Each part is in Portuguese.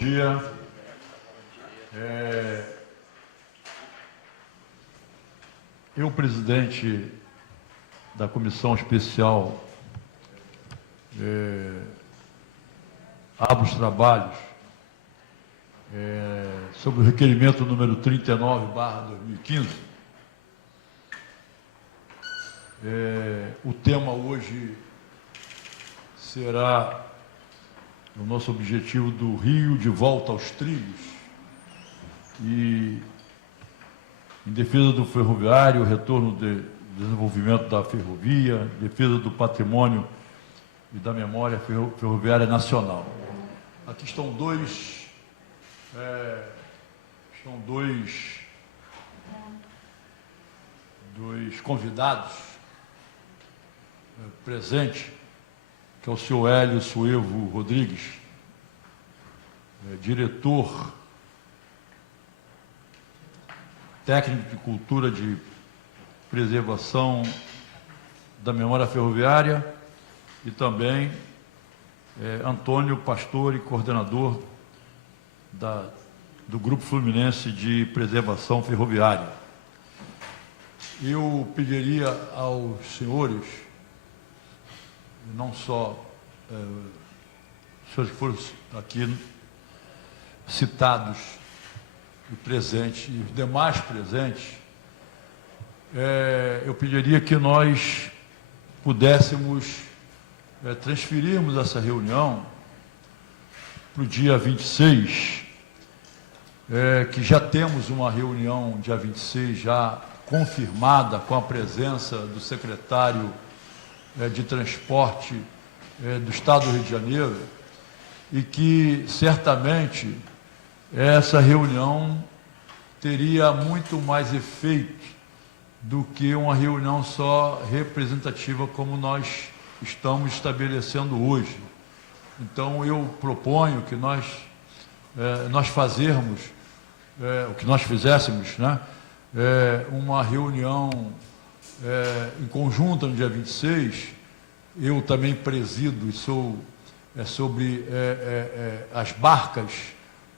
dia. Eu, presidente da Comissão Especial, abro os trabalhos sobre o requerimento número 39/2015. O tema hoje será o nosso objetivo do Rio de volta aos trilhos, e em defesa do ferroviário, retorno do desenvolvimento da ferrovia, defesa do patrimônio e da memória ferroviária nacional. Aqui estão dois convidados presentes, que é o senhor Hélio Suevo Rodrigues, diretor técnico de cultura de preservação da memória ferroviária, e também Antônio Pastore, coordenador do Grupo Fluminense de Preservação Ferroviária. Eu pediria aos senhores, não só os senhores que foram aqui citados e presentes, e os demais presentes, eu pediria que nós pudéssemos transferirmos essa reunião para o dia 26, que já temos uma reunião dia 26 já confirmada, com a presença do secretário de Transporte do Estado do Rio de Janeiro, e que certamente essa reunião teria muito mais efeito do que uma reunião só representativa como nós estamos estabelecendo hoje. Então, eu proponho que nós fazermos, o que nós fizéssemos, né, uma reunião em conjunto no dia 26, eu também presido e sou sobre as barcas,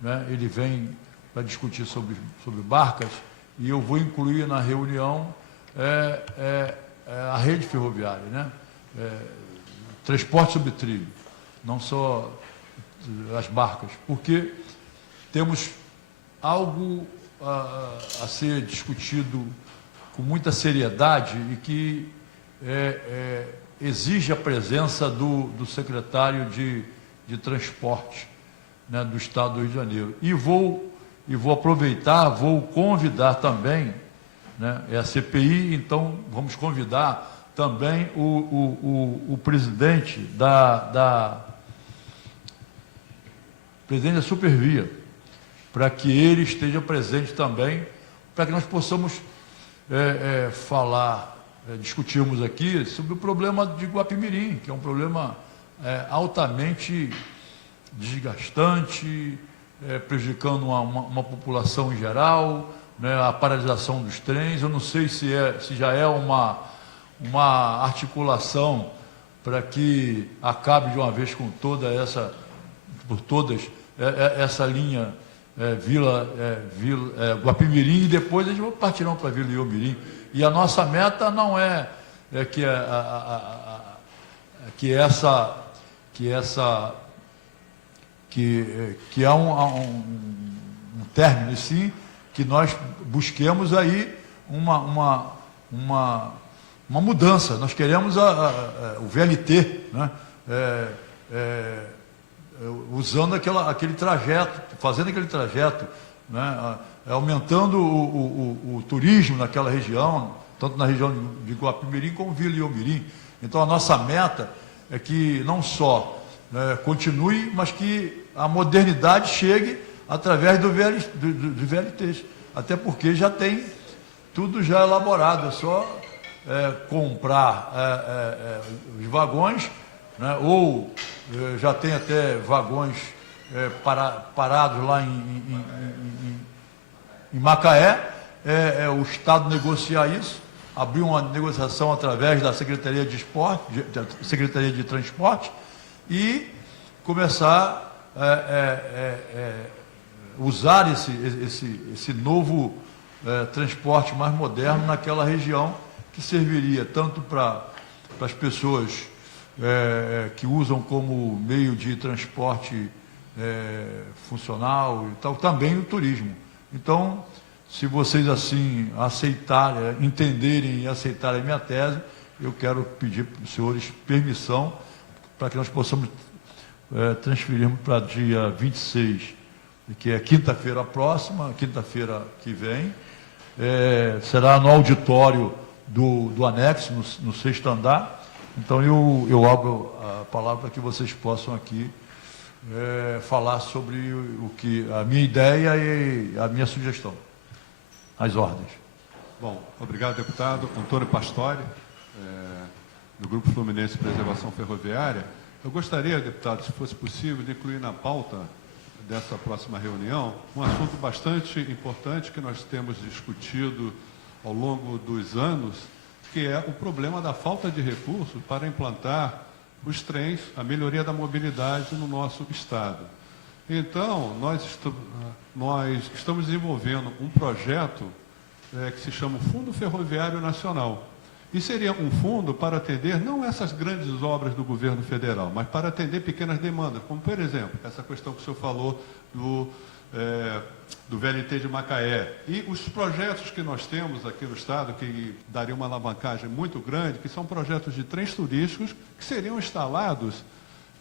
né? Ele vem para discutir sobre barcas, e eu vou incluir na reunião a rede ferroviária, né? Transporte sobre trilho, não só as barcas, porque temos algo a ser discutido com muita seriedade e que exige a presença do secretário de Transporte, né, do Estado do Rio de Janeiro. E vou aproveitar, vou convidar também, né, a CPI, então vamos convidar também o presidente presidente da Supervia, para que ele esteja presente também, para que nós possamos discutirmos aqui sobre o problema de Guapimirim, que é um problema altamente desgastante, prejudicando uma população em geral, né, a paralisação dos trens. Eu não sei se já é uma articulação para que acabe de uma vez por todas essa linha Guapimirim, e depois eles partirão para Vila Iomirim. E a nossa meta não é que há um término, sim, que nós busquemos aí uma mudança. Nós queremos o VLT, né? Usando aquele trajeto, fazendo aquele trajeto, né? Aumentando o turismo naquela região, tanto na região de Guapimirim como Vila Iomirim. Então, a nossa meta é que não só continue, mas que a modernidade chegue através dos VLTs, até porque já tem tudo já elaborado, é só comprar os vagões, né, ou já tem até vagões parados lá em Macaé. O Estado negociar isso, abrir uma negociação através da Secretaria de Transporte, e começar usar esse novo transporte mais moderno naquela região, que serviria tanto para as pessoas que usam como meio de transporte funcional e tal, também o turismo. Então, se vocês assim aceitarem, entenderem e aceitarem a minha tese, eu quero pedir para os senhores permissão para que nós possamos transferirmos para dia 26, que é quinta-feira próxima, quinta-feira que vem. Será no auditório do anexo, no 6º andar. Então, eu abro a palavra para que vocês possam aqui falar sobre a minha ideia e a minha sugestão. As ordens. Bom, obrigado, deputado Antônio Pastore, do Grupo Fluminense de Preservação Ferroviária. Eu gostaria, deputado, se fosse possível, de incluir na pauta dessa próxima reunião um assunto bastante importante que nós temos discutido ao longo dos anos, que é o problema da falta de recursos para implantar os trens, a melhoria da mobilidade no nosso estado. Então, nós estamos desenvolvendo um projeto que se chama Fundo Ferroviário Nacional. E seria um fundo para atender não essas grandes obras do governo federal, mas para atender pequenas demandas, como, por exemplo, essa questão que o senhor falou do VLT de Macaé. E os projetos que nós temos aqui no estado, que daria uma alavancagem muito grande, que são projetos de trens turísticos que seriam instalados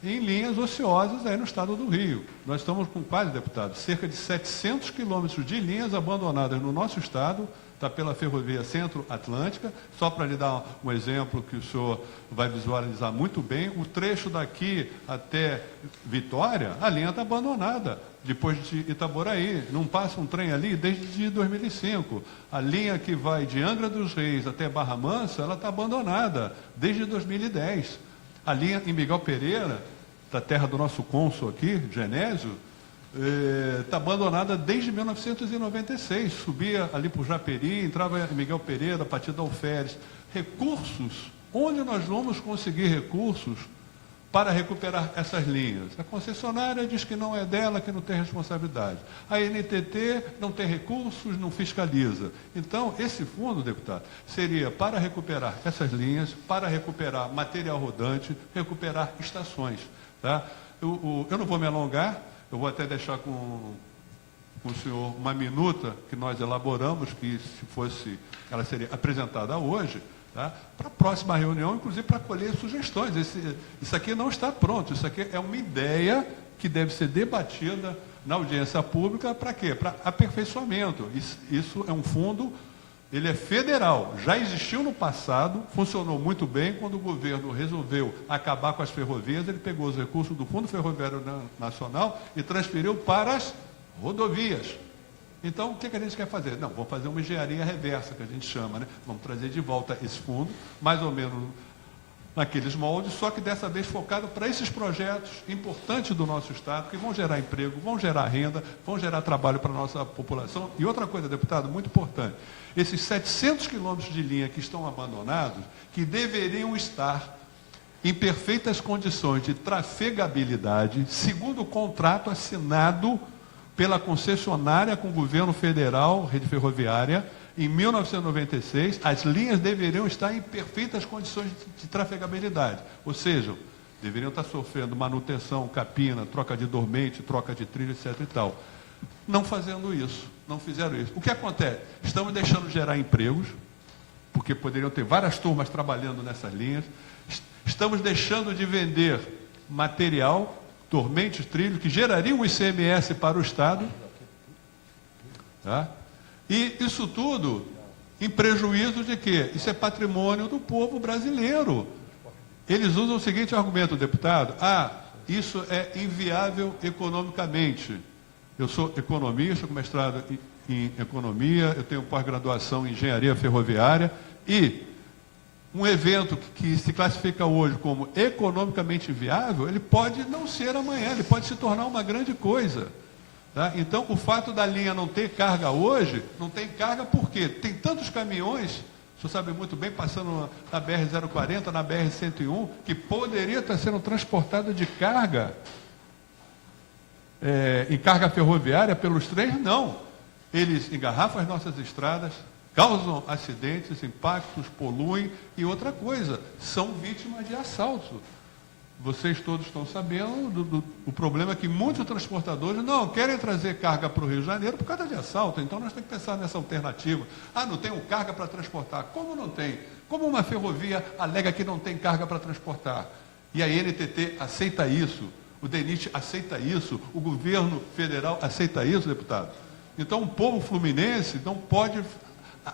em linhas ociosas aí no estado do Rio. Nós estamos com quase, deputado, cerca de 700 quilômetros de linhas abandonadas no nosso estado, está pela Ferrovia Centro-Atlântica. Só para lhe dar um exemplo que o senhor vai visualizar muito bem, o trecho daqui até Vitória, a linha está abandonada. Depois de Itaboraí, não passa um trem ali desde 2005. A linha que vai de Angra dos Reis até Barra Mansa, ela está abandonada desde 2010. A linha em Miguel Pereira, da terra do nosso cônsul aqui, Genésio, está abandonada desde 1996. Subia ali para o Japeri, entrava em Miguel Pereira, a partir da Alferes. Recursos, onde nós vamos conseguir recursos para recuperar essas linhas? A concessionária diz que não é dela, que não tem responsabilidade. A NTT não tem recursos, não fiscaliza. Então, esse fundo, deputado, seria para recuperar essas linhas, para recuperar material rodante, recuperar estações. Tá? Eu não vou me alongar, eu vou até deixar com o senhor uma minuta que nós elaboramos, que se fosse, ela seria apresentada hoje, tá? Para a próxima reunião, inclusive para colher sugestões. Isso aqui não está pronto, isso aqui é uma ideia que deve ser debatida na audiência pública. Para quê? Para aperfeiçoamento. Isso é um fundo, ele é federal, já existiu no passado, funcionou muito bem. Quando o governo resolveu acabar com as ferrovias, ele pegou os recursos do Fundo Ferroviário Nacional e transferiu para as rodovias. Então, o que a gente quer fazer? Não, vamos fazer uma engenharia reversa, que a gente chama, né? Vamos trazer de volta esse fundo, mais ou menos naqueles moldes, só que dessa vez focado para esses projetos importantes do nosso estado, que vão gerar emprego, vão gerar renda, vão gerar trabalho para a nossa população. E outra coisa, deputado, muito importante, esses 700 quilômetros de linha que estão abandonados, que deveriam estar em perfeitas condições de trafegabilidade, segundo o contrato assinado pela concessionária com o governo federal, Rede Ferroviária, em 1996, as linhas deveriam estar em perfeitas condições de trafegabilidade. Ou seja, deveriam estar sofrendo manutenção, capina, troca de dormente, troca de trilho, etc. e tal. Não fazendo isso, não fizeram isso. O que acontece? Estamos deixando de gerar empregos, porque poderiam ter várias turmas trabalhando nessas linhas. Estamos deixando de vender material, dormentes, trilhos, que gerariam um ICMS para o Estado. Tá? E isso tudo em prejuízo de quê? Isso é patrimônio do povo brasileiro. Eles usam o seguinte argumento, deputado: isso é inviável economicamente. Eu sou economista, com mestrado em economia, eu tenho pós-graduação em engenharia ferroviária, e um evento que se classifica hoje como economicamente viável, ele pode não ser amanhã, ele pode se tornar uma grande coisa. Tá? Então, o fato da linha não ter carga hoje, não tem carga por quê? Tem tantos caminhões, o senhor sabe muito bem, passando na BR-040, na BR-101, que poderia estar sendo transportado de carga em carga ferroviária pelos trens, não. Eles engarrafam as nossas estradas, causam acidentes, impactos, poluem e outra coisa, são vítimas de assalto. Vocês todos estão sabendo do problema que muitos transportadores não querem trazer carga para o Rio de Janeiro por causa de assalto. Então, nós temos que pensar nessa alternativa. Ah, não tenho carga para transportar. Como não tem? Como uma ferrovia alega que não tem carga para transportar? E a NTT aceita isso, o DENIT aceita isso, o governo federal aceita isso, deputado? Então, o povo fluminense não pode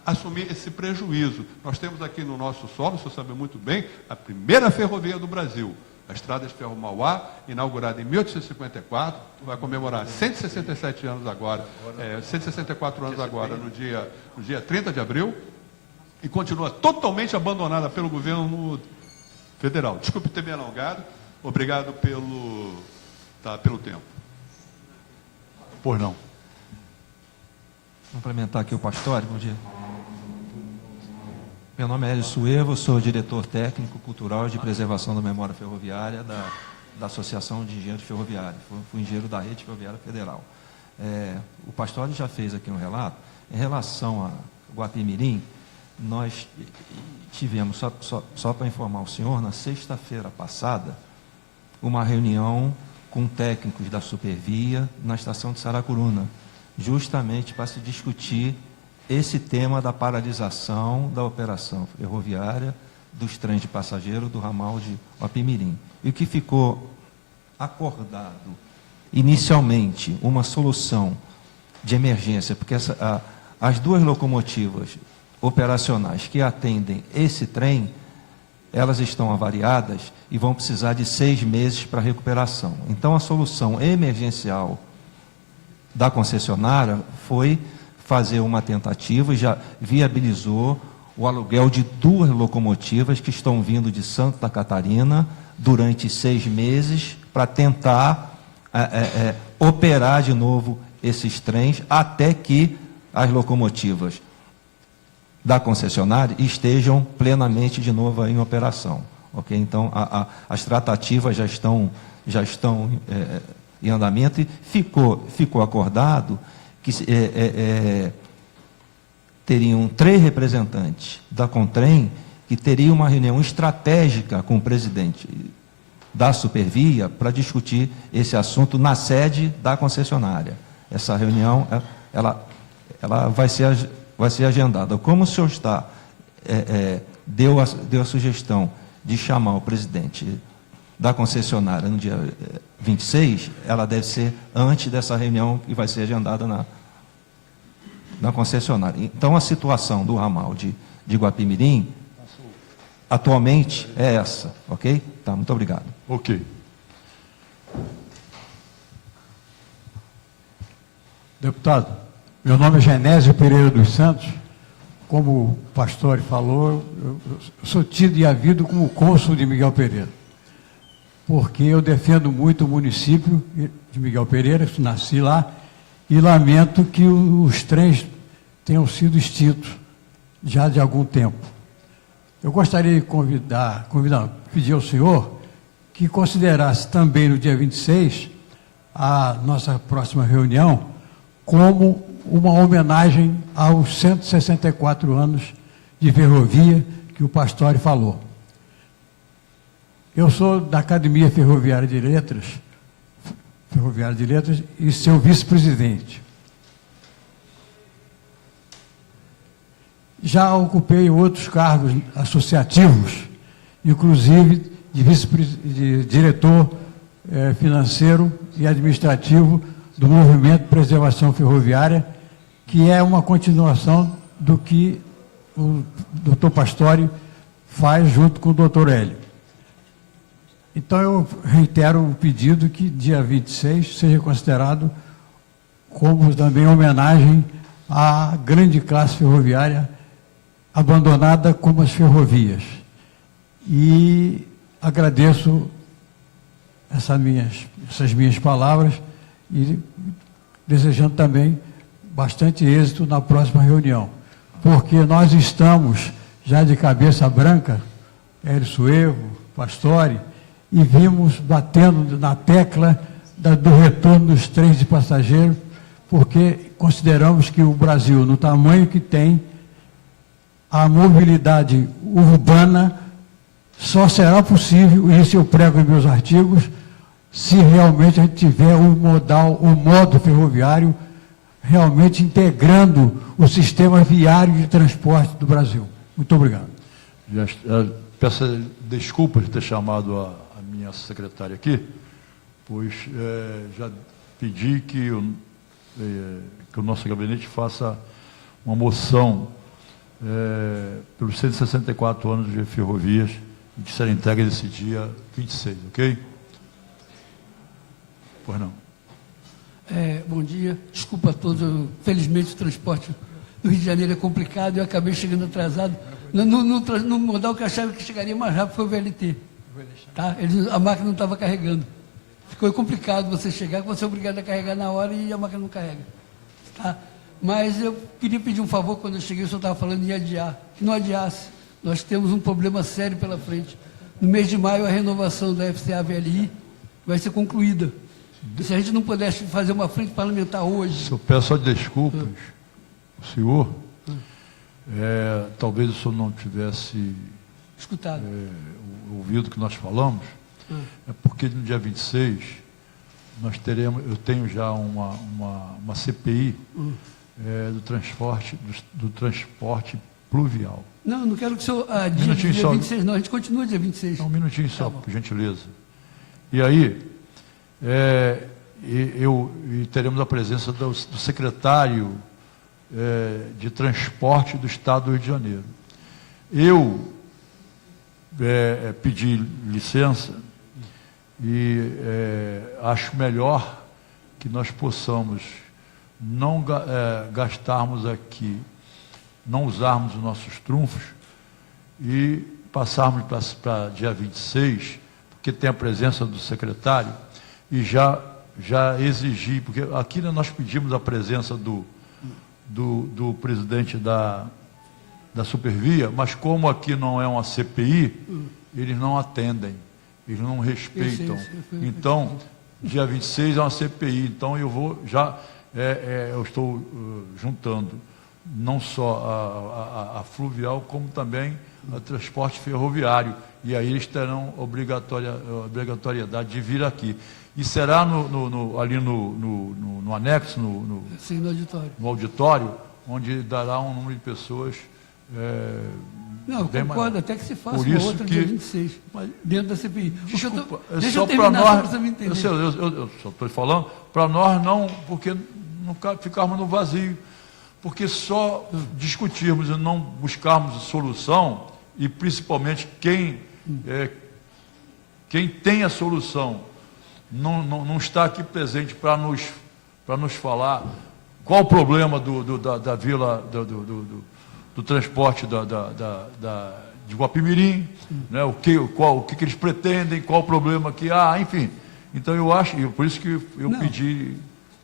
assumir esse prejuízo. Nós temos aqui no nosso solo, o senhor sabe muito bem, a primeira ferrovia do Brasil. A Estrada de Ferro Mauá, inaugurada em 1854, vai comemorar 167 anos agora, 164 anos agora, no dia 30 de abril, e continua totalmente abandonada pelo governo federal. Desculpe ter me alongado, obrigado pelo tempo. Pois não. Complementar aqui o Pastore, bom dia. Meu nome é Hélio Suevo, sou diretor técnico cultural de preservação da memória ferroviária da Associação de Engenheiros Ferroviários. Fui engenheiro da Rede Ferroviária Federal. O Pastore já fez aqui um relato. Em relação a Guapimirim, nós tivemos, só para informar o senhor, na sexta-feira passada, uma reunião com técnicos da Supervia na estação de Saracuruna, justamente para se discutir esse tema da paralisação da operação ferroviária dos trens de passageiro do ramal de Guapimirim. E o que ficou acordado, inicialmente, uma solução de emergência, porque as duas locomotivas operacionais que atendem esse trem, elas estão avariadas e vão precisar de 6 meses para recuperação. Então, a solução emergencial da concessionária foi fazer uma tentativa e já viabilizou o aluguel de 2 locomotivas que estão vindo de Santa Catarina durante 6 meses para tentar operar de novo esses trens até que as locomotivas da concessionária estejam plenamente de novo em operação. Okay? Então, as tratativas já estão em andamento e ficou acordado que teriam 3 representantes da Contrem que teriam uma reunião estratégica com o presidente da Supervia para discutir esse assunto na sede da concessionária. Essa reunião ela vai ser agendada. Como o senhor deu a sugestão de chamar o presidente da concessionária no dia 26, ela deve ser antes dessa reunião que vai ser agendada na concessionária. Então, a situação do ramal de Guapimirim, atualmente, é essa, ok? Tá, muito obrigado. Ok. Deputado, meu nome é Genésio Pereira dos Santos. Como o pastor falou, eu sou tido e havido como cônsul de Miguel Pereira, porque eu defendo muito o município de Miguel Pereira, nasci lá, e lamento que os trens tenham sido extintos já de algum tempo. Eu gostaria de pedir ao senhor que considerasse também no dia 26 a nossa próxima reunião como uma homenagem aos 164 anos de ferrovia que o Pastore falou. Eu sou da Academia Ferroviária de Letras e seu vice-presidente. Já ocupei outros cargos associativos, inclusive de diretor financeiro e administrativo do Movimento de Preservação Ferroviária, que é uma continuação do que o doutor Pastore faz junto com o doutor Hélio. Então, eu reitero o pedido que dia 26 seja considerado como também homenagem à grande classe ferroviária abandonada como as ferrovias. E agradeço essas minhas palavras e desejando também bastante êxito na próxima reunião, porque nós estamos já de cabeça branca, Hélio Suevo, Pastore, e vimos batendo na tecla do retorno dos trens de passageiros, porque consideramos que o Brasil, no tamanho que tem, a mobilidade urbana só será possível, e isso eu prego em meus artigos, se realmente a gente tiver o modo ferroviário realmente integrando o sistema viário de transporte do Brasil. Muito obrigado. Peço desculpas de ter chamado a minha secretária aqui, pois já pedi que o nosso gabinete faça uma moção pelos 164 anos de ferrovias, que será entregue nesse dia 26, ok? Pois não. Bom dia, desculpa a todos, felizmente o transporte no Rio de Janeiro é complicado e eu acabei chegando atrasado. No modal que eu achava que chegaria mais rápido foi o VLT. Tá? A máquina não estava carregando. Ficou complicado você chegar, você é obrigado a carregar na hora e a máquina não carrega. Tá? Mas eu queria pedir um favor, quando eu cheguei, o senhor estava falando em adiar. Que não adiasse. Nós temos um problema sério pela frente. No mês de maio, a renovação da FCA-VLI vai ser concluída. Se a gente não pudesse fazer uma frente parlamentar hoje... Eu peço só desculpas, o senhor, talvez o senhor não tivesse escutado. Ouvido o que nós falamos, é porque no dia 26 eu tenho já uma CPI do transporte pluvial. Não quero que o senhor adie dia 26, não, a gente continua dia 26. Um minutinho só, por gentileza. E aí, e teremos a presença do secretário de Transporte do Estado do Rio de Janeiro. Eu pedi licença e acho melhor que nós possamos não gastarmos aqui, não usarmos os nossos trunfos e passarmos para dia 26, porque tem a presença do secretário, e já exigir, porque aqui nós pedimos a presença do presidente da Supervia, mas como aqui não é uma CPI, eles não atendem, eles não respeitam. Então, dia 26 é uma CPI, então eu vou eu estou juntando não só a fluvial, como também o transporte ferroviário, e aí eles terão obrigatoriedade de vir aqui. E será ali no anexo, Sim, no auditório. No auditório, onde dará um número de pessoas. Não, eu concordo, até que se faça por uma isso outra dia 26, dentro da CPI. Desculpa, deixa eu terminar, só para você me entender. Eu só estou falando, para nós não, porque não ficarmos no vazio, porque só discutirmos e não buscarmos solução, e principalmente quem tem a solução não está aqui presente para nos falar qual o problema da vila, do transporte de Guapimirim, né, o que eles pretendem, qual o problema que há, enfim. Então eu acho, e por isso que eu pedi.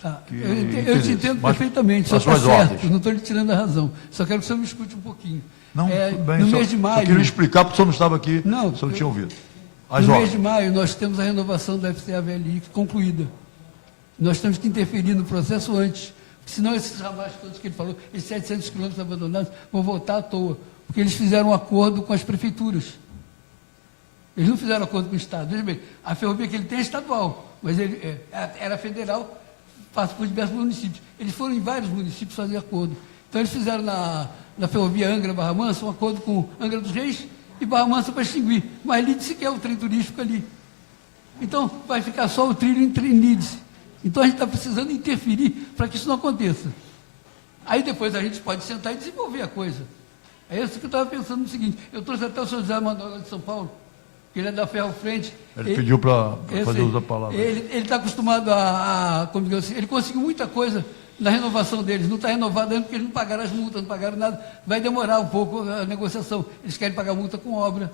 Tá. Eu te entendo perfeitamente, só está certo, não estou lhe tirando a razão. Só quero que o senhor me escute um pouquinho. Não, tudo bem, no mês de maio. Eu queria explicar, porque o senhor não estava aqui, não, o senhor não tinha ouvido. No mês de maio, nós temos a renovação da FCA-VLI concluída. Nós temos que interferir no processo antes, porque senão esses ramais todos que ele falou, esses 700 quilômetros abandonados, vão voltar à toa, porque eles fizeram um acordo com as prefeituras. Eles não fizeram acordo com o Estado. Veja bem, a ferrovia que ele tem é estadual, mas ele era federal, passa por diversos municípios. Eles foram em vários municípios fazer acordo. Então, eles fizeram na ferrovia Angra-Barra Mansa um acordo com Angra dos Reis e Barra Mansa para extinguir. Mas Lídice quer o trem turístico ali. Então, vai ficar só o trilho em Lídice. Então, a gente está precisando interferir para que isso não aconteça. Aí, depois, a gente pode sentar e desenvolver a coisa. É isso que eu estava pensando no seguinte. Eu trouxe até o senhor José Manuel de São Paulo, que ele é da Ferro Frente. Ele pediu para fazer uso da palavra. Ele está acostumado como digo assim, ele conseguiu muita coisa na renovação deles. Não está renovado ainda porque eles não pagaram as multas, não pagaram nada. Vai demorar um pouco a negociação. Eles querem pagar multa com obra,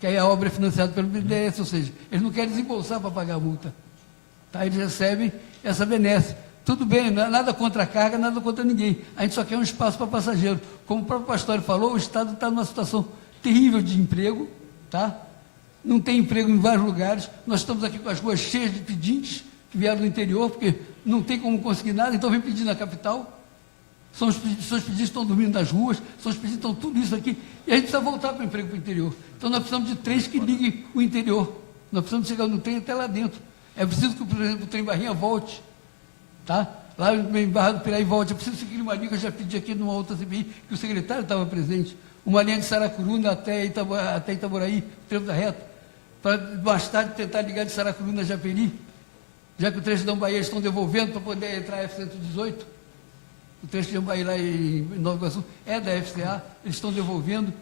que aí a obra é financiada pelo BNDES, ou seja, eles não querem desembolsar para pagar a multa. Tá? Eles recebem essa benesse. Tudo bem, nada contra a carga, nada contra ninguém. A gente só quer um espaço para passageiro. Como o próprio Pastor falou, o Estado está numa situação terrível de emprego, tá? Não tem emprego em vários lugares. Nós estamos aqui com as ruas cheias de pedintes, que vieram do interior, porque não tem como conseguir nada, então vem pedir na capital. São os pedidos que estão dormindo nas ruas, são os pedidos que estão tudo isso aqui, e a gente precisa voltar para o emprego para o interior. Então nós precisamos de trens que liguem o interior. Nós precisamos chegar no trem até lá dentro. É preciso que, por exemplo, o trem Barrinha volte, tá? Lá em Barra do Piraí volte. É preciso seguir uma linha que eu já pedi aqui numa outra CPI, que o secretário estava presente. Uma linha de Saracuruna até Itaboraí, trevo da reta, para mais tarde tentar ligar de Saracuruna a Japeri, já que o trecho da Bahia eles estão devolvendo para poder entrar a F-118. O trecho de Ambaí lá em Nova Iguaçu é da FCA, eles estão devolvendo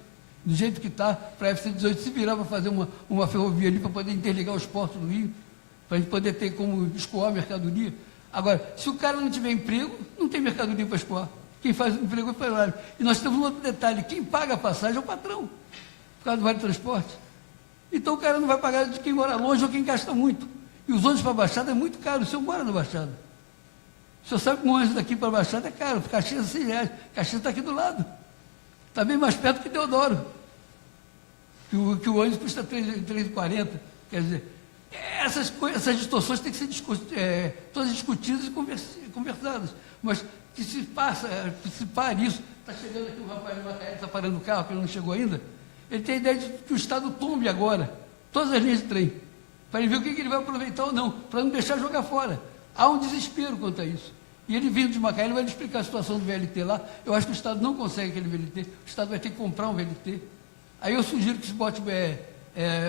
do jeito que está para a F-118 se virar para fazer uma ferrovia ali para poder interligar os portos do Rio, para a gente poder ter como escoar a mercadoria. Agora, se o cara não tiver emprego, não tem mercadoria para escoar. Quem faz o emprego é o operário. E nós temos um outro detalhe, quem paga a passagem é o patrão, por causa do vale transporte. Então o cara não vai pagar de quem mora longe ou quem gasta muito. E os ônibus para a Baixada é muito caro, o senhor mora na Baixada. O senhor sabe que um ônibus daqui para a Baixada é caro, Caxias é R$6. Caxias está aqui do lado. Está bem mais perto que Deodoro. Que o ônibus custa R$3,40. Quer dizer, essas distorções têm que ser todas discutidas e conversadas. Mas que se pare isso. Está chegando aqui o rapaz de Macaé, está parando o carro, que ele não chegou ainda. Ele tem a ideia de que o Estado tombe agora todas as linhas de trem, para ele ver o que ele vai aproveitar ou não, para não deixar jogar fora. Há um desespero quanto a isso. E ele vindo de Macaé, ele vai lhe explicar a situação do VLT lá. Eu acho que o Estado não consegue aquele VLT, o Estado vai ter que comprar um VLT. Aí eu sugiro que se bote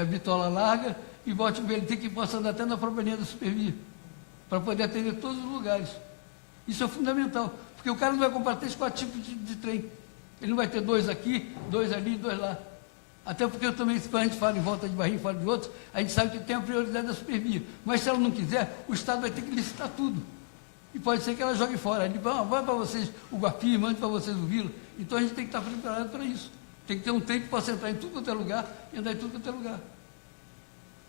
bitola larga e bote um VLT que possa andar até na própria linha da Supervia, para poder atender todos os lugares. Isso é fundamental, porque o cara não vai comprar 3, 4 tipos de trem. Ele não vai ter 2 aqui, 2 ali, 2 lá. Até porque eu também, quando a gente fala em volta de Barrinha e fala de outros, a gente sabe que tem a prioridade da Supervia. Mas se ela não quiser, o Estado vai ter que licitar tudo. E pode ser que ela jogue fora. Ele vai para vocês o Guapi, mande para vocês o Vila. Então a gente tem que estar preparado para isso. Tem que ter um trem que possa entrar em tudo quanto é lugar e andar em tudo quanto é lugar.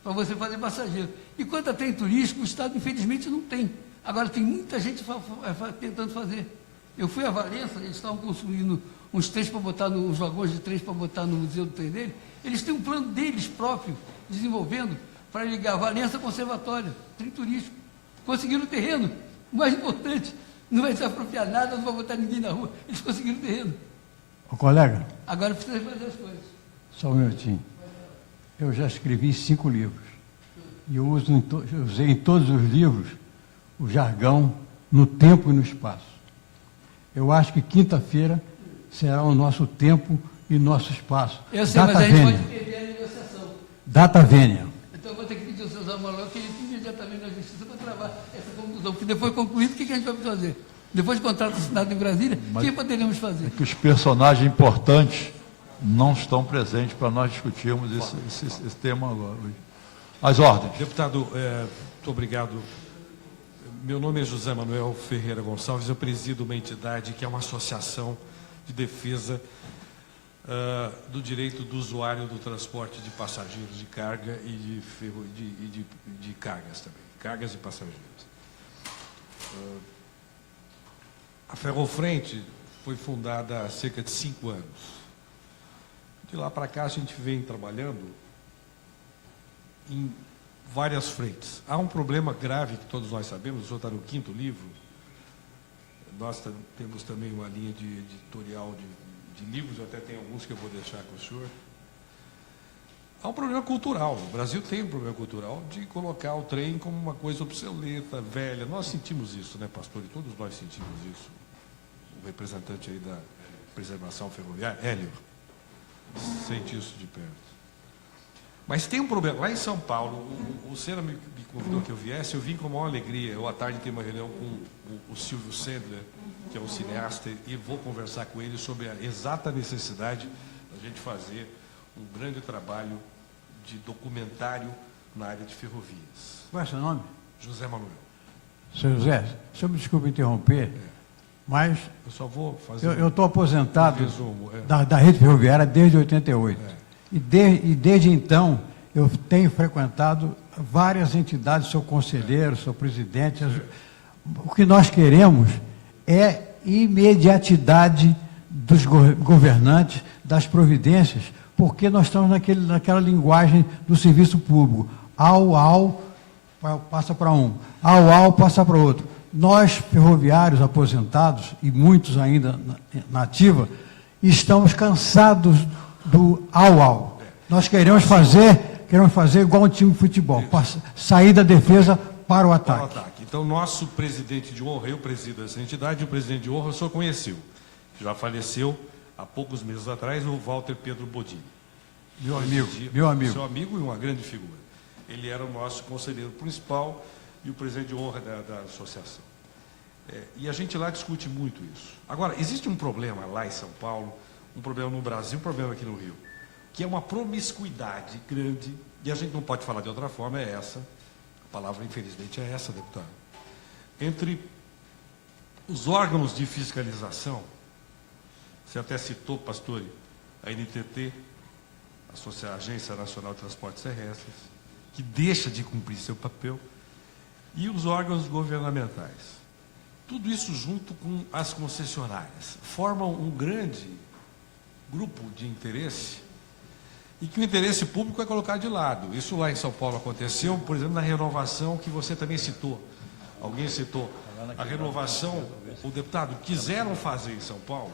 Para você fazer passageiro. E quanto a trem turístico, o Estado, infelizmente, não tem. Agora, tem muita gente tentando fazer. Eu fui a Valença, eles estavam construindo uns trens para botar uns vagões de trens para botar no museu do trem dele. Eles têm um plano deles próprio, desenvolvendo, para ligar Valença ao conservatório, trem turístico. Conseguiram o terreno. O mais importante, não vai se apropriar nada, não vai botar ninguém na rua. Eles conseguiram o terreno. Ô, colega, Agora precisa fazer as coisas. só um minutinho. Eu já escrevi 5 livros. E eu usei em todos os livros o jargão no tempo e no espaço. Eu acho que quinta-feira será o nosso tempo e nosso espaço. Eu sei, mas a gente pode perder a negociação. Data vênia. Então eu vou ter que pedir ao seu Zé Manuel que ele imediatamente na justiça para travar essa conclusão. Porque depois concluído, o que a gente vai fazer? Depois de contrato assinado em Brasília, o que poderíamos fazer? É que os personagens importantes não estão presentes para nós discutirmos esse tema agora. As ordens. Deputado, muito obrigado. Meu nome é José Manuel Ferreira Gonçalves, eu presido uma entidade que é uma associação de defesa do direito do usuário do transporte de passageiros de carga e de cargas também, cargas e passageiros. A Ferrofrente foi fundada há cerca de 5 anos. De lá para cá a gente vem trabalhando em várias frentes. Há um problema grave que todos nós sabemos, o senhor está no 5º livro, nós temos também uma linha de editorial de livros, eu até tenho alguns que eu vou deixar com o senhor. Há um problema cultural, o Brasil tem um problema cultural de colocar o trem como uma coisa obsoleta, velha. Nós sentimos isso, né, pastor? E todos nós sentimos isso. O representante aí da preservação ferroviária, Hélio, sente isso de perto. Mas tem um problema. Lá em São Paulo, o Senna me convidou que eu viesse, eu vim com a maior alegria. Eu, à tarde, tenho uma reunião com o Silvio Sendler, que é um cineasta, e vou conversar com ele sobre a exata necessidade da gente fazer um grande trabalho de documentário na área de ferrovias. Qual é o seu nome? José Manuel. Seu José, o senhor me desculpe interromper, mas Eu só vou fazer eu estou aposentado um resumo. da rede ferroviária desde 88. E desde então, eu tenho frequentado várias entidades, sou conselheiro, sou presidente. O que nós queremos é imediatidade dos governantes, das providências, porque nós estamos naquela linguagem do serviço público. passa para um, AUAU passa para outro. Nós, ferroviários aposentados, e muitos ainda na ativa, estamos cansados do AUAU. Nós queremos fazer igual um time de futebol, sair da defesa para o Para o ataque. ataque. Então, nosso presidente de honra, eu presido essa entidade, o presidente de honra o senhor conheceu. Já faleceu há poucos meses atrás, o Walter Pedro Bodini. Meu amigo. Seu amigo e uma grande figura. Ele era o nosso conselheiro principal e o presidente de honra da associação. E a gente lá discute muito isso. Agora, existe um problema lá em São Paulo, um problema no Brasil, um problema aqui no Rio, que é uma promiscuidade grande, e a gente não pode falar de outra forma, é essa, a palavra infelizmente é essa, deputado, entre os órgãos de fiscalização, você até citou, Pastore, a NTT, a Agência Nacional de Transportes Terrestres, que deixa de cumprir seu papel, e os órgãos governamentais. Tudo isso junto com as concessionárias. Formam um grande grupo de interesse e que o interesse público é colocado de lado. Isso lá em São Paulo aconteceu, por exemplo, na renovação que você também citou. Alguém citou. A renovação, o deputado, quiseram fazer em São Paulo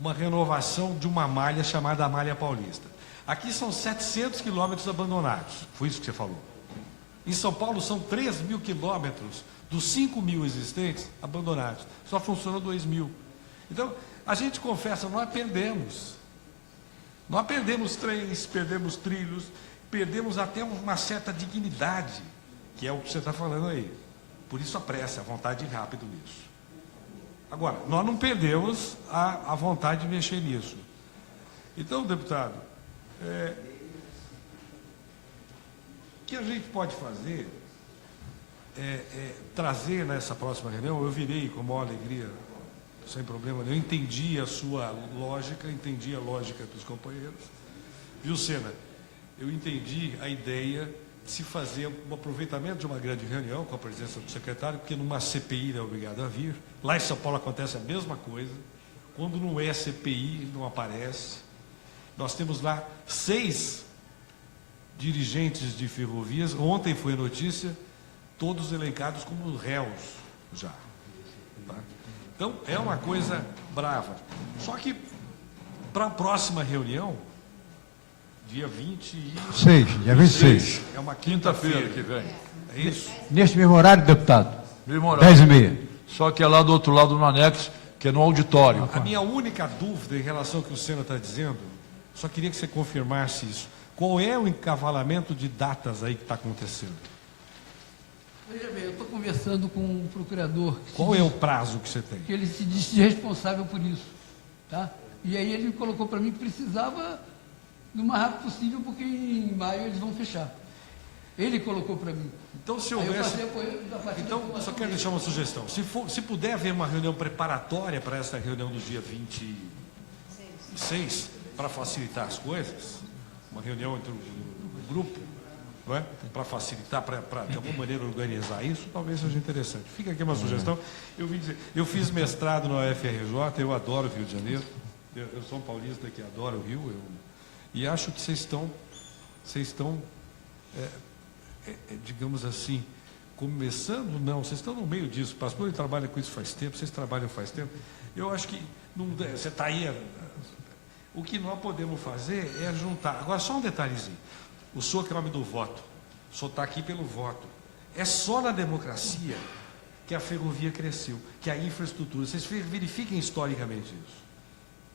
uma renovação de uma malha chamada Malha Paulista. Aqui são 700 quilômetros abandonados, foi isso que você falou. Em São Paulo são 3.000 quilômetros dos 5.000 existentes abandonados. Só funcionam 2.000. Então, a gente confessa, nós perdemos. Nós perdemos trens, perdemos trilhos, perdemos até uma certa dignidade, que é o que você está falando aí. Por isso a pressa, a vontade de ir rápido nisso. Agora, nós não perdemos a vontade de mexer nisso. Então, deputado, o que a gente pode fazer é trazer nessa próxima reunião, eu virei com maior alegria, sem problema nenhum, eu entendi a sua lógica, entendi a lógica dos companheiros. Viu, Sena? Eu entendi a ideia de se fazer um aproveitamento de uma grande reunião com a presença do secretário, porque numa CPI ele é obrigado a vir. Lá em São Paulo acontece a mesma coisa. Quando não é CPI, não aparece. Nós temos lá 6 dirigentes de ferrovias. Ontem foi a notícia, todos elencados como réus já. Tá? Então, é uma coisa brava. Só que, para a próxima reunião, dia 26. É uma Quinta-feira que vem. É isso? Neste mesmo horário, deputado, Mesmo horário. 10h30. Só que é lá do outro lado no anexo, que é no auditório. A minha única dúvida em relação ao que o Sena está dizendo, só queria que você confirmasse isso. Qual é o encavalamento de datas aí que está acontecendo? Veja bem, eu estou conversando com um procurador Qual é o prazo que você tem? que ele se disse responsável por isso. Tá? E aí ele colocou para mim que precisava do mais rápido possível, porque em maio eles vão fechar. Ele colocou para mim. Então, se Aí eu houvesse... passei a correr da partida. Então, só quero deixar uma sugestão. Se puder haver uma reunião preparatória para essa reunião do dia 26, para facilitar as coisas, uma reunião entre o grupo, não é? Para facilitar, para de alguma maneira organizar isso, talvez seja interessante. Fica aqui uma sugestão. Eu vim dizer, eu fiz mestrado na UFRJ, eu adoro o Rio de Janeiro. Eu sou um paulista que adora o Rio, e acho que vocês estão digamos assim, começando, não, vocês estão no meio disso. O pastor ele trabalha com isso faz tempo, vocês trabalham faz tempo. Eu acho que você está aí. O que nós podemos fazer é juntar. Agora, só um detalhezinho. O senhor que é o homem do voto, o senhor está aqui pelo voto. É só na democracia que a ferrovia cresceu, que a infraestrutura. Vocês verifiquem historicamente isso.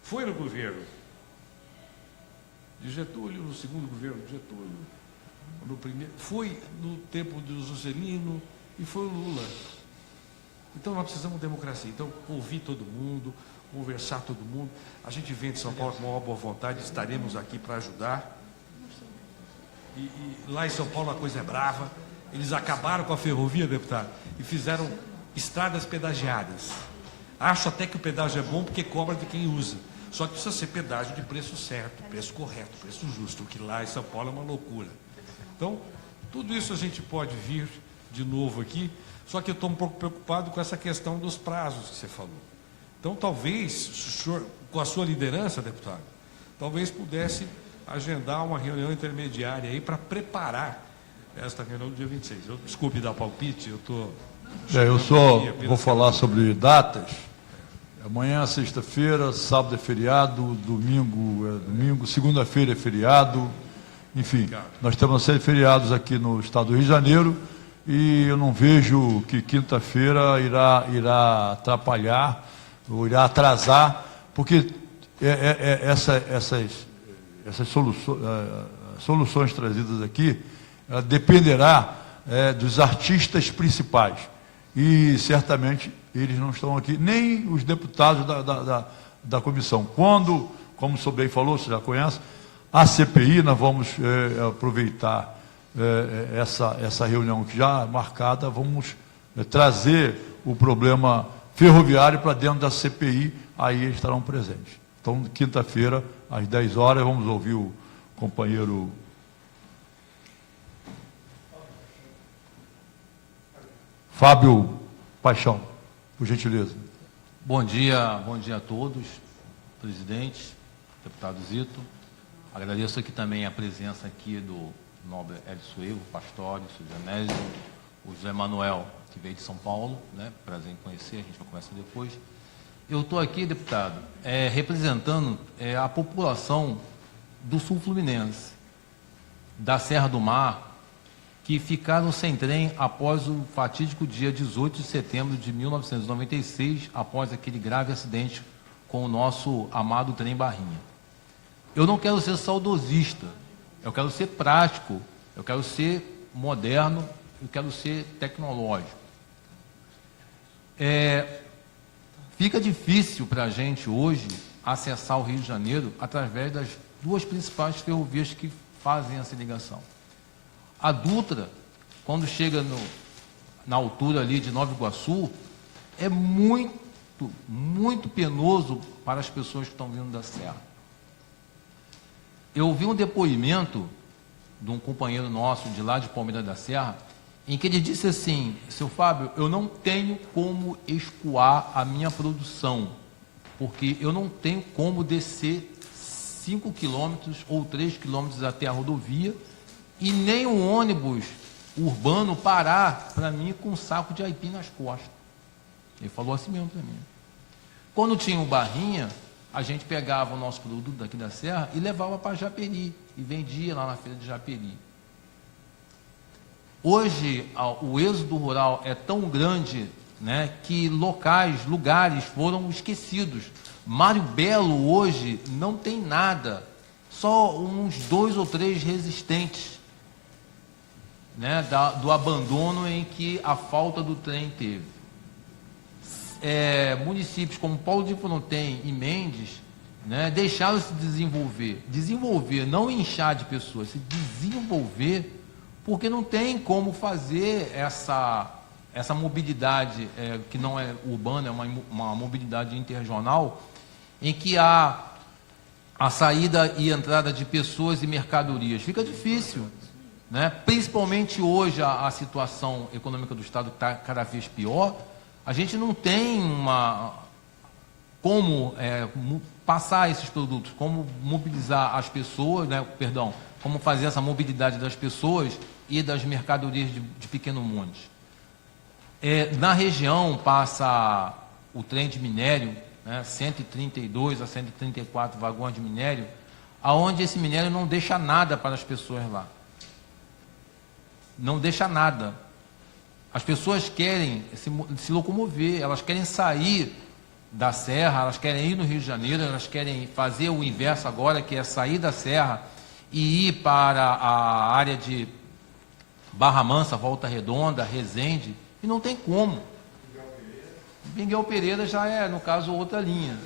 Foi no governo de Getúlio, no segundo governo de Getúlio, no primeiro, foi no tempo do Juscelino e foi o Lula. Então nós precisamos de democracia. Então, ouvir todo mundo, conversar todo mundo. A gente vem de São Paulo com uma boa vontade, estaremos aqui para ajudar. E lá em São Paulo a coisa é brava. Eles acabaram com a ferrovia, deputado, e fizeram estradas pedagiadas. Acho até que o pedágio é bom porque cobra de quem usa. Só que precisa ser pedágio de preço certo, preço correto, preço justo, que lá em São Paulo é uma loucura. Então, tudo isso a gente pode vir de novo aqui, só que eu estou um pouco preocupado com essa questão dos prazos que você falou. Então, talvez, senhor, com a sua liderança, deputado, talvez pudesse agendar uma reunião intermediária aí para preparar esta reunião do dia 26. Desculpe dar palpite, eu estou... Eu só vou falar sobre datas. Amanhã é sexta-feira, sábado é feriado, domingo, segunda-feira é feriado. Enfim, nós temos uma série de feriados aqui no estado do Rio de Janeiro e eu não vejo que quinta-feira irá atrapalhar ou irá atrasar, porque essas soluções trazidas aqui dependerá dos artistas principais. E certamente eles não estão aqui, nem os deputados da comissão. Quando, como o senhor bem falou, você já conhece, a CPI, nós vamos aproveitar essa reunião que já é marcada, vamos trazer o problema ferroviário para dentro da CPI, aí eles estarão presentes. Então, quinta-feira, às 10 horas, vamos ouvir o companheiro Fábio Paixão, por gentileza. Bom dia a todos, presidente, deputado Zito. Agradeço aqui também a presença aqui do nobre Hélio Suevo, Pastório, Sujanésio, o José Manuel, que veio de São Paulo, né? Prazer em conhecer, a gente vai conversar depois. Eu estou aqui, deputado, representando a população do sul fluminense, da Serra do Mar, que ficaram sem trem após o fatídico dia 18 de setembro de 1996, após aquele grave acidente com o nosso amado trem Barrinha. Eu não quero ser saudosista, eu quero ser prático, eu quero ser moderno, eu quero ser tecnológico. Fica difícil para a gente hoje acessar o Rio de Janeiro através das duas principais ferrovias que fazem essa ligação. A Dutra, quando chega na altura ali de Nova Iguaçu, é muito penoso para as pessoas que estão vindo da Serra. Eu ouvi um depoimento de um companheiro nosso de lá de Palmeira da Serra, em que ele disse assim: seu Fábio, eu não tenho como escoar a minha produção, porque eu não tenho como descer 5 quilômetros ou 3 quilômetros até a rodovia, e nem um ônibus urbano parar para mim com um saco de aipim nas costas. Ele falou assim mesmo para mim. Quando tinha o Barrinha, a gente pegava o nosso produto daqui da Serra e levava para Japeri, e vendia lá na feira de Japeri. Hoje, o êxodo rural é tão grande, né, que lugares foram esquecidos. Mário Belo hoje não tem nada, só uns 2 ou 3 resistentes, né, do abandono em que a falta do trem teve. Municípios como Paulo de Fronten e Mendes, né, deixaram se desenvolver, não inchar de pessoas, se desenvolver, porque não tem como fazer essa mobilidade que não é urbana, é uma mobilidade interregional, em que há a saída e entrada de pessoas e mercadorias. Fica difícil, né? Principalmente hoje a situação econômica do Estado está cada vez pior. A gente não tem como passar esses produtos, como mobilizar as pessoas, né? Perdão, como fazer essa mobilidade das pessoas e das mercadorias de pequeno monte. Na região passa o trem de minério, né? 132 a 134 vagões de minério, aonde esse minério não deixa nada para as pessoas lá. Não deixa nada. As pessoas querem se locomover, elas querem sair da Serra, elas querem ir no Rio de Janeiro, elas querem fazer o inverso agora, que é sair da Serra e ir para a área de Barra Mansa, Volta Redonda, Resende, e não tem como. Miguel Pereira já é, no caso, outra linha.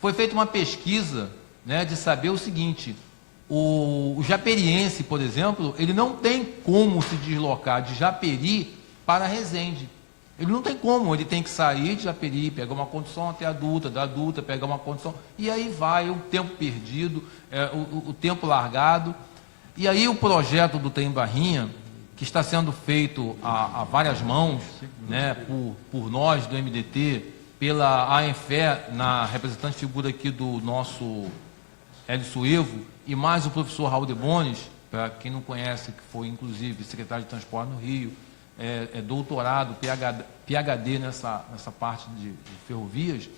Foi feita uma pesquisa, né, de saber o seguinte: o japeriense, por exemplo, ele não tem como se deslocar de Japeri para Resende. Ele não tem como, ele tem que sair de Japeri, pegar uma condução até a Dutra, da Dutra pegar uma condução, e aí vai o tempo perdido, o tempo largado. E aí o projeto do Trem Barrinha, que está sendo feito a várias mãos, né, por nós do MDT, pela ANFE, na representante figura aqui do nosso Hélio Suevo, e mais o professor Raul de Bones, para quem não conhece, que foi inclusive secretário de Transporte no Rio, é doutorado, PhD nessa parte de ferrovias,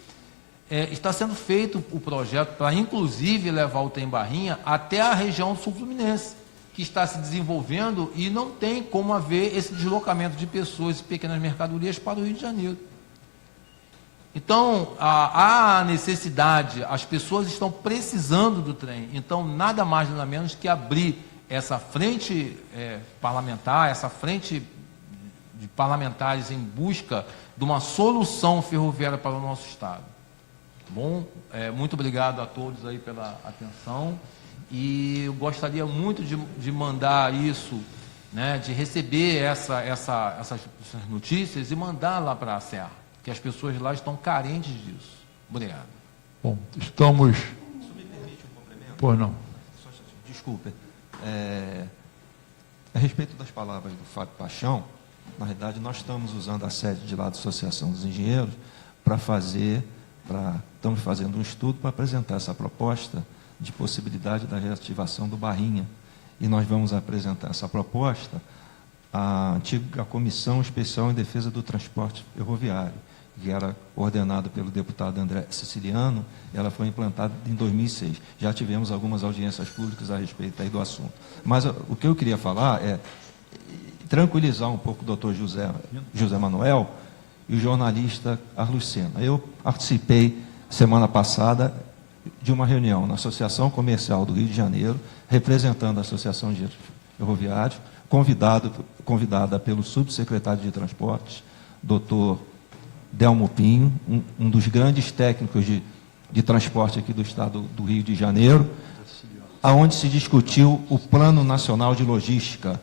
está sendo feito o projeto para, inclusive, levar o trem-barrinha até a região sul-fluminense, que está se desenvolvendo e não tem como haver esse deslocamento de pessoas e pequenas mercadorias para o Rio de Janeiro. Então, há necessidade, as pessoas estão precisando do trem, então nada mais nada menos que abrir essa frente parlamentar, essa frente de parlamentares em busca de uma solução ferroviária para o nosso Estado. Bom, muito obrigado a todos aí pela atenção e eu gostaria muito de mandar isso, né, de receber essas notícias e mandar lá para a Serra, que as pessoas lá estão carentes disso. Obrigado. Bom, estamos... Isso me permite um complemento? Pois não. Desculpe. A respeito das palavras do Fábio Paixão, na realidade, nós estamos usando a sede de lá da Associação dos Engenheiros estamos fazendo um estudo para apresentar essa proposta de possibilidade da reativação do Barrinha. E nós vamos apresentar essa proposta à antiga Comissão Especial em Defesa do Transporte Ferroviário, que era coordenada pelo deputado André Siciliano, ela foi implantada em 2006. Já tivemos algumas audiências públicas a respeito aí do assunto. Mas o que eu queria falar é tranquilizar um pouco o doutor José Manuel e o jornalista Carlos Sena. Eu participei, semana passada, de uma reunião na Associação Comercial do Rio de Janeiro, representando a Associação de Engenheiros Ferroviários, convidada pelo subsecretário de Transportes, doutor Delmo Pinho, um dos grandes técnicos de transporte aqui do estado do Rio de Janeiro, aonde se discutiu o Plano Nacional de Logística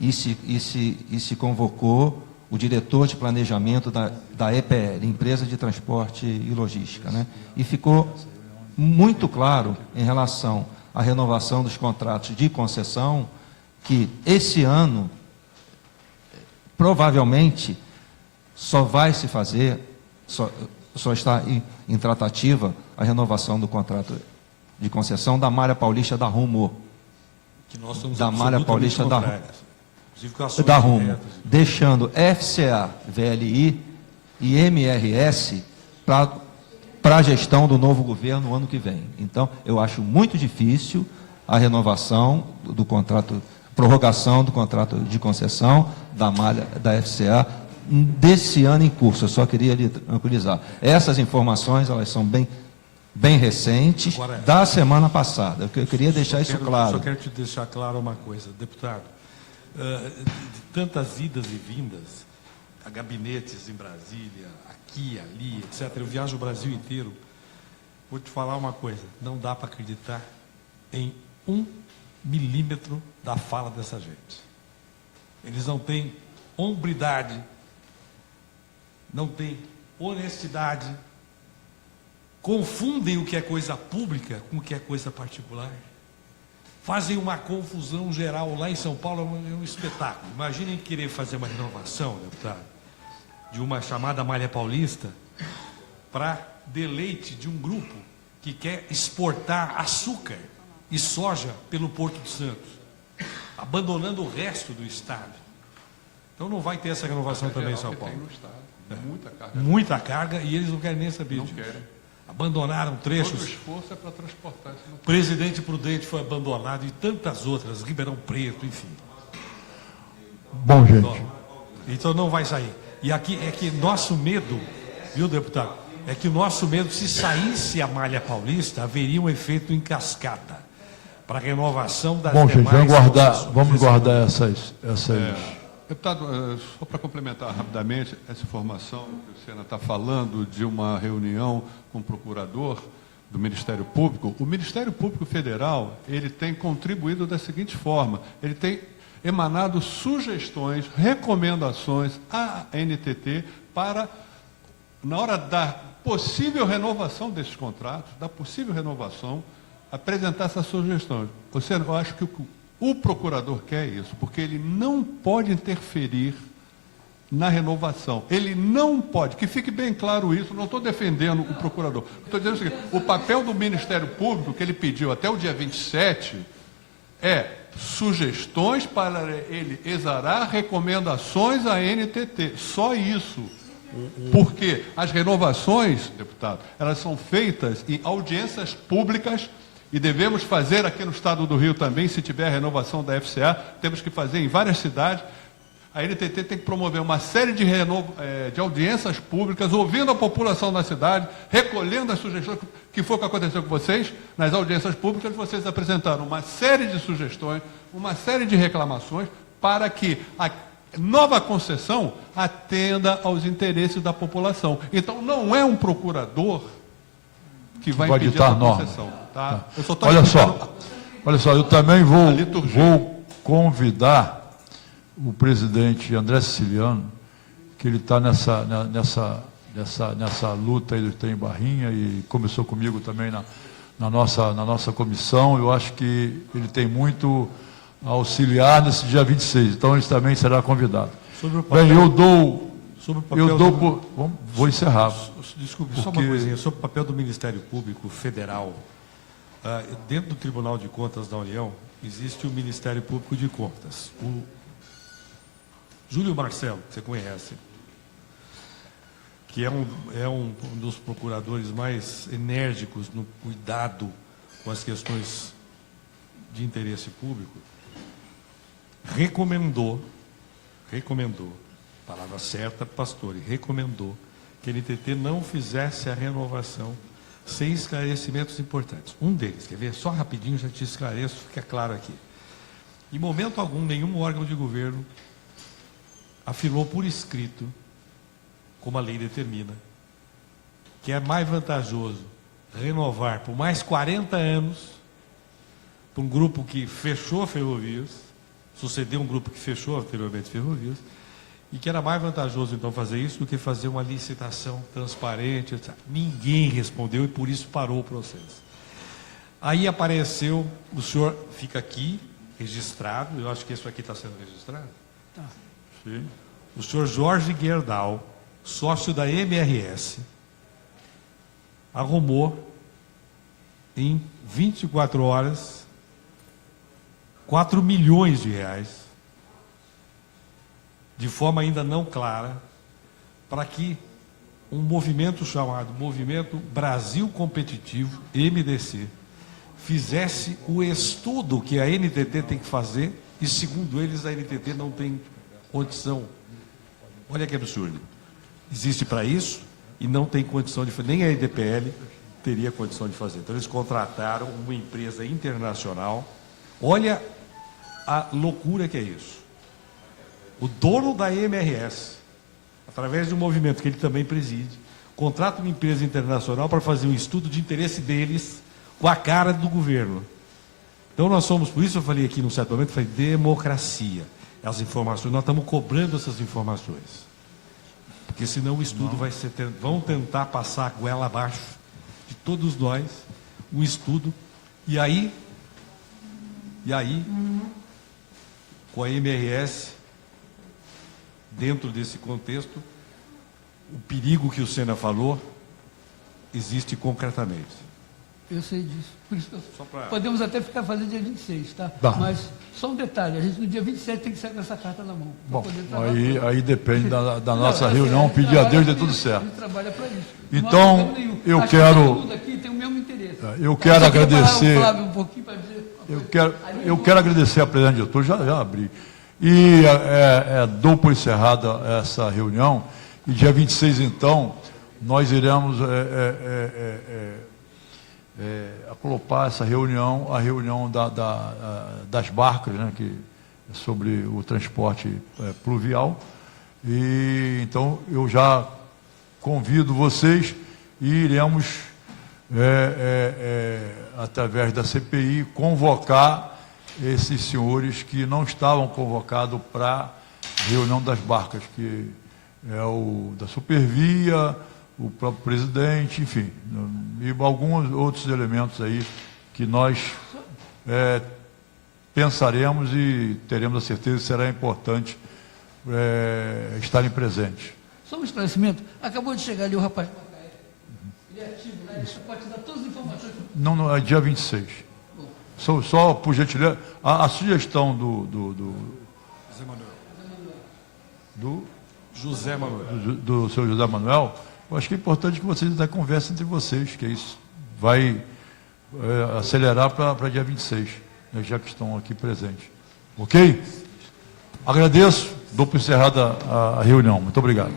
e se convocou o diretor de planejamento da EPL, Empresa de Transporte e Logística, né? E ficou muito claro em relação à renovação dos contratos de concessão que esse ano provavelmente só vai se fazer, só está em tratativa a renovação do contrato de concessão da Malha Paulista da Rumo. Que nós somos Da Malha Paulista da da Rumo, deixando FCA, VLI e MRS para a gestão do novo governo no ano que vem. Então, eu acho muito difícil a renovação do contrato, prorrogação do contrato de concessão da Malha da FCA desse ano em curso. Eu só queria lhe tranquilizar. Essas informações, elas são bem recentes, Agora, da semana passada. Eu queria deixar isso claro. Só quero te deixar claro uma coisa, deputado. De tantas idas e vindas, a gabinetes em Brasília, aqui, ali, etc. Eu viajo o Brasil inteiro. Vou te falar uma coisa, não dá para acreditar em 1 milímetro da fala dessa gente. Eles não têm hombridade, não têm honestidade, confundem o que é coisa pública com o que é coisa particular. Fazem uma confusão geral. Lá em São Paulo é um espetáculo. Imaginem querer fazer uma renovação, deputado, de uma chamada Malha Paulista para deleite de um grupo que quer exportar açúcar e soja pelo Porto de Santos, abandonando o resto do estado. Então não vai ter essa renovação também em São Paulo. Muita carga e eles não querem nem saber disso. Abandonaram trechos. Todo o esforço é para transportar isso. Presidente Prudente foi abandonado e tantas outras, Ribeirão Preto, enfim. Bom, gente. Então não vai sair. E aqui é que nosso medo, viu, deputado? É que o nosso medo, se saísse a Malha Paulista, haveria um efeito em cascata para a renovação das Bom, gente, demais. vamos guardar essas... Deputado, só para complementar rapidamente essa informação que o Sena está falando de uma reunião com o procurador do Ministério Público, o Ministério Público Federal, ele tem contribuído da seguinte forma, ele tem emanado sugestões, recomendações à NTT para, na hora da possível renovação desses contratos, apresentar essas sugestões. Ou seja, eu acho que o procurador quer isso, porque ele não pode interferir na renovação. Ele não pode, que fique bem claro isso, não estou defendendo o procurador. Estou dizendo o seguinte, o papel do Ministério Público, que ele pediu até o dia 27, é sugestões para ele exarar recomendações à NTT. Só isso. Porque as renovações, deputado, elas são feitas em audiências públicas e devemos fazer aqui no estado do Rio também, se tiver renovação da FCA, temos que fazer em várias cidades. A NTT tem que promover uma série de audiências públicas, ouvindo a população da cidade, recolhendo as sugestões, que foi o que aconteceu com vocês, nas audiências públicas, vocês apresentaram uma série de sugestões, uma série de reclamações, para que a nova concessão atenda aos interesses da população. Então, não é um procurador que vai impedir ditar a norma. concessão. Tá? Eu só tô Olha explicando olha só, eu também a liturgia. vou convidar o presidente André Siciliano, que ele está nessa luta aí do Trem Barrinha e começou comigo também na nossa comissão. Eu acho que ele tem muito a auxiliar nesse dia 26, então ele também será convidado. Sobre o papel, Bem, vou encerrar. Desculpe, só uma porque- coisinha. Sobre o papel do Ministério Público Federal. Dentro do Tribunal de Contas da União, existe o Ministério Público de Contas. O Júlio Marcelo, que você conhece, que é um dos procuradores mais enérgicos no cuidado com as questões de interesse público, recomendou, palavra certa, Pastore, recomendou que a NTT não fizesse a renovação sem esclarecimentos importantes. Um deles, quer ver? Só rapidinho, já te esclareço, fica claro aqui. Em momento algum, nenhum órgão de governo afirmou por escrito, como a lei determina, que é mais vantajoso renovar por mais 40 anos para um grupo que fechou ferrovias, sucedeu um grupo que fechou anteriormente ferrovias, e que era mais vantajoso então fazer isso do que fazer uma licitação transparente, etc. Ninguém respondeu e por isso parou o processo. Aí apareceu, o senhor fica aqui, registrado, eu acho que isso aqui está sendo registrado. Tá. Sim. O senhor Jorge Gerdau, sócio da MRS, arrumou em 24 horas 4 milhões de reais, de forma ainda não clara, para que um movimento chamado Movimento Brasil Competitivo, MDC, fizesse o estudo que a NTT tem que fazer, e segundo eles a NTT não tem condição. Olha que absurdo. Existe para isso e não tem condição de fazer, nem a EDPL teria condição de fazer. Então eles contrataram uma empresa internacional. Olha a loucura que é isso. O dono da MRS, através de um movimento que ele também preside, contrata uma empresa internacional para fazer um estudo de interesse deles com a cara do governo. Então nós somos, por isso eu falei aqui num certo momento, falei democracia. As informações, nós estamos cobrando essas informações. Porque senão o estudo vai ser, vão tentar passar a goela abaixo de todos nós, um estudo, e aí, com a MRS, dentro desse contexto, o perigo que o Sena falou existe concretamente. Eu sei disso. Por isso que Só pra- podemos até ficar fazendo dia 26, tá? Tá. Mas só um detalhe, a gente no dia 27 tem que sair com essa carta na mão. pra Bom, poder trabalhar. aí depende da nossa Não, reunião, a gente pedir a Deus de trabalha tudo pra isso, certo. A gente trabalha para isso. Então, Não há problema nenhum. eu Acho que quero- todo mundo aqui tem o mesmo interesse. Eu Tá? quero Só queria parar agradecer- o Flávio um pouquinho para dizer... Eu quero agradecer a presidente diretor, já abri. E dou por encerrada essa reunião. E dia 26, então, nós iremos acoplar essa reunião, a reunião das barcas, né, que é sobre o transporte pluvial. E então eu já convido vocês e iremos, através da CPI, convocar esses senhores que não estavam convocados para a reunião das barcas, que é o da Supervia, o próprio presidente, enfim, e alguns outros elementos aí que nós pensaremos e teremos a certeza que será importante estarem presentes. Só um esclarecimento. Acabou de chegar ali o rapaz de Macaé. Ele é ativo, né? Ele pode te dar todas as informações. Não, é dia 26. Bom, Só por gentileza, a sugestão José Manuel. do José Manuel. do senhor José Manuel, eu acho que é importante que vocês até conversem entre vocês, que isso vai acelerar para dia 26, né, já que estão aqui presentes. Ok? Agradeço, dou por encerrada a reunião. Muito obrigado.